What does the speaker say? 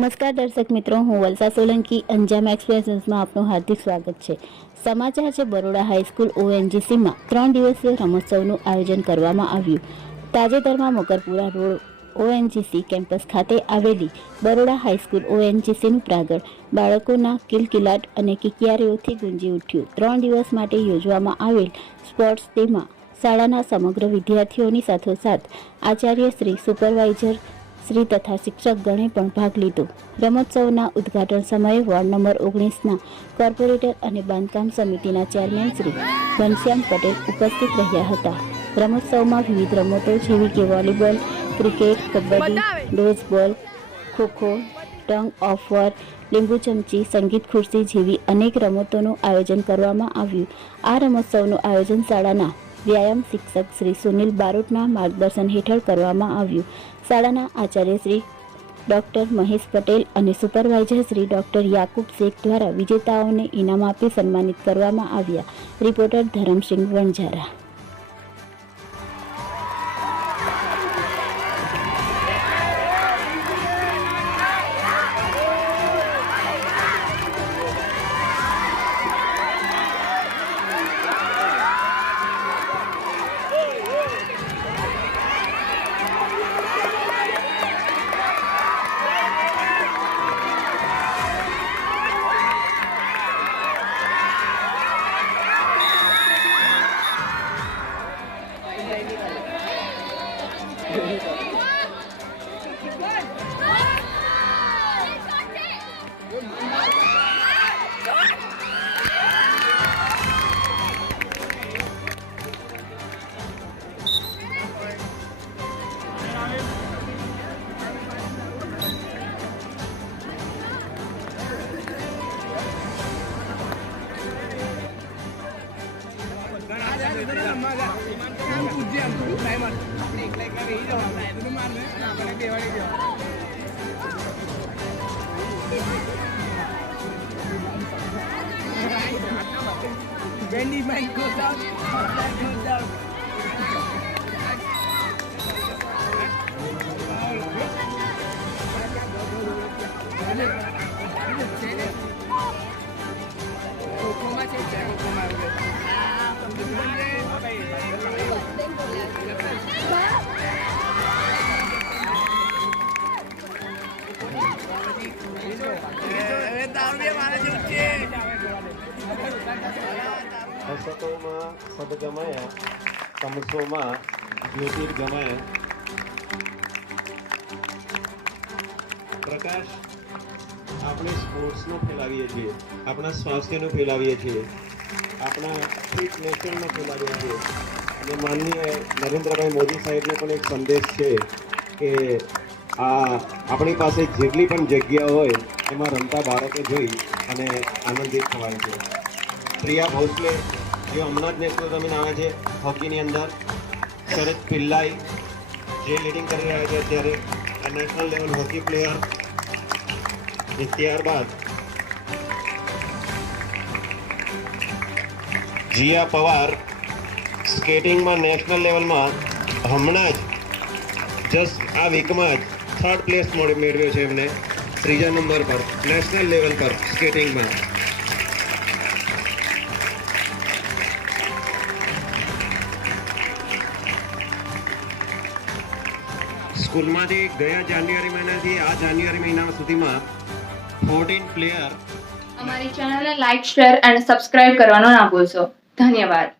નમસ્કાર દર્શક મિત્રો, હું વલસા સોલંકી અંજામ એક્સપ્રેસ ન્યૂઝમાં આપનું હાર્દિક સ્વાગત છે. સમાચાર છે. બરોડા હાઈસ્કૂલ ONGCમાં 3 દિવસીય રમોત્સવનું આયોજન કરવામાં આવ્યું. તાજેતરમાં મકરપુરા રોડ ONGC કેમ્પસ ખાતે આવેલી બરોડા હાઈસ્કૂલ ONGCનું પ્રાંગણ બાળકોના કિલકિલાટ અને કિકિયારીઓથી ગુંજી ઉઠ્યું. 3 દિવસ માટે યોજવામાં આવેલ સ્પોર્ટ્સ ડેમાં શાળાના સમગ્ર વિદ્યાર્થીઓની સાથોસાથ આચાર્ય શ્રી, સુપરવાઇઝર શ્રી તથા શિક્ષક ગણે પણ ભાગ લીધો. રમોત્સવના ઉદ્ઘાટન સમયે વોર્ડ નંબર 19ના કોર્પોરેટર અને બાંધકામ સમિતિના ચેરમેન શ્રી ઘનશ્યામ પટેલ ઉપસ્થિત રહ્યા હતા. રમોત્સવમાં વિવિધ રમતો જેવી કે volleyball, cricket, kabaddi, dodgeball, kho kho, tug of war, લીંબુ ચમચી, સંગીત ખુરશી જેવી અનેક રમતોનું આયોજન કરવામાં આવ્યું. આ રમોત્સવનું આયોજન શાળાના વ્યાયામ શિક્ષક શ્રી સુનિલ બારોટના માર્ગદર્શન હેઠળ કરવામાં આવ્યું. શાળાના આચાર્ય શ્રી ડૉક્ટર મહેશ પટેલ અને સુપરવાઇઝર શ્રી ડૉક્ટર યાકુબ શેખ દ્વારા વિજેતાઓને ઇનામ આપી સન્માનિત કરવામાં આવ્યા. Reporter Dharamsinh Vanzara. When the mind goes down, that goes down. હસતોમાં સદગમય તમસોમાં જ્યોતિર્ગમય. પ્રકાશ આપણે સ્પોર્ટ્સનો ફેલાવીએ છીએ, આપણા સ્વાસ્થ્યનો ફેલાવીએ છીએ, આપણા ફિટનેસનો ફેલાવીએ છીએ. અને માનનીય નરેન્દ્રભાઈ મોદી સાહેબનો પણ એક સંદેશ છે કે આપણી પાસે જેટલી પણ જગ્યા હોય એમાં રમતા બાળકો જોઈ અને આનંદિત થવાય છે. પ્રિયા ભોસલે જે હમણાં જ નેશનલ રમીને આવે છે હોકીની અંદર, શરદ પિલ્લાઈ જે લીડિંગ કરી રહ્યા છે અત્યારે નેશનલ લેવલ હોકી પ્લેયર. ત્યારબાદ જીયા પવાર સ્કેટિંગમાં નેશનલ લેવલમાં હમણાં જ જસ્ટ આ વીકમાં જ 3rd પ્લેસ મેળવ્યો છે એમને, 3જા નંબર પર નેશનલ લેવલ પર સ્કેટિંગમાં. સ્કૂલમાંથી ગયા જાન્યુઆરી મહિનાથી આ જાન્યુઆરી મહિના સુધીમાં 14 પ્લેયર. અમારી ચેનલને લાઈક, શેર અને સબસ્ક્રાઇબ કરવાનો ના ભૂલશો. ધન્યવાદ.